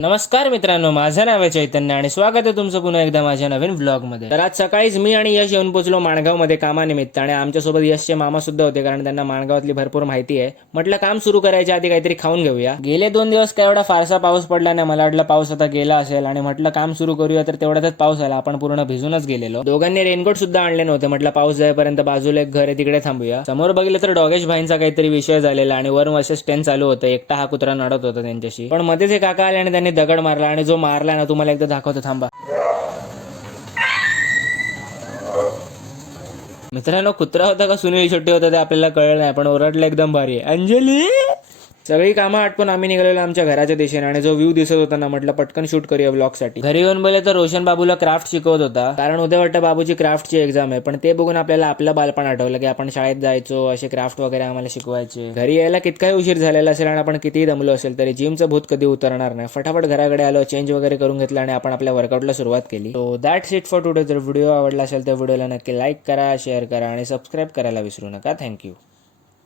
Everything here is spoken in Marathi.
नमस्कार मित्रांनो, माझं नाव आहे चैतन्य आणि स्वागत आहे तुमचं पुन्हा एकदा माझ्या नवीन व्लॉगमध्ये। तर आज सकाळीच मी आणि यश येऊन पोहोचलो माणगावमध्ये कामानिमित्त आणि आमच्यासोबत यशचे मामा सुद्धा होते, कारण त्यांना माणगावातली भरपूर माहिती आहे। म्हटलं काम सुरू करायच्या आधी काहीतरी खाऊन घेऊया। गेले 2 दिवस काय एवढा फारसा पाऊस पडला नाही, मला वाटलं पाऊस आता गेला असेल आणि म्हटलं काम सुरू करूया, तर तेवढ्यातच पाऊस आला। आपण पूर्ण भिजूनच गेलेलो। दोघांनी रेनकोट सुद्धा आणले नव्हते। म्हटलं पाऊस जाईपर्यंत बाजूला एक घर आहे तिकडे थांबूया। समोर बघितलं तर डॉगेश भाईंचा काहीतरी विषय झालेला आणि वरून असेच टेन चालू होतं। एकटा हा कुत्रा नडत होता त्यांच्याशी, पण मध्येच एक काका आले आणि त्यांनी दगड मारला आणि जो मारला ना, तुम्हाला एकदा दाखवतो थांबा। मित्रांनो, कुत्रा होता का सुनील शेट्टी होता ते आपल्याला कळलं नाही, पण ओरडला एकदम भारी आहे, अंजली। सगळी कामं आटपून आम्ही निघालेलो आमच्या घराच्या दिशेने आणि जो व्ह्यू दिसत होता ना, म्हटलं पटकन शूट करूया ब्लॉग साठी। घरी येऊन बोलले तर रोशन बाबूला क्राफ्ट शिकवत होता, कारण उद्या वाटतं बाबूची क्राफ्टची एक्झाम आहे। पण ते बघून आपल्याला आपलं बालपण आठवलं की आपण शाळेत जायचो, असे क्राफ्ट वगैरे आम्हाला शिकवायचे। घरी यायला कितकाही उशीर झालेला असेल आणि आपण कितीही दमलो असेल तरी जिमचं भूत कधी उतरणार नाही। फटाफट घराकडे आलो, चेंज वगैरे करून घेतलं आणि आपण आपल्या वर्कआउटला सुरुवात केली। So that's it for today. जर व्हिडिओ आवडला असेल तर व्हिडिओला नक्की लाईक करा, शेअर करा आणि सबस्क्राईब करायला विसरू नका। थँक्यू।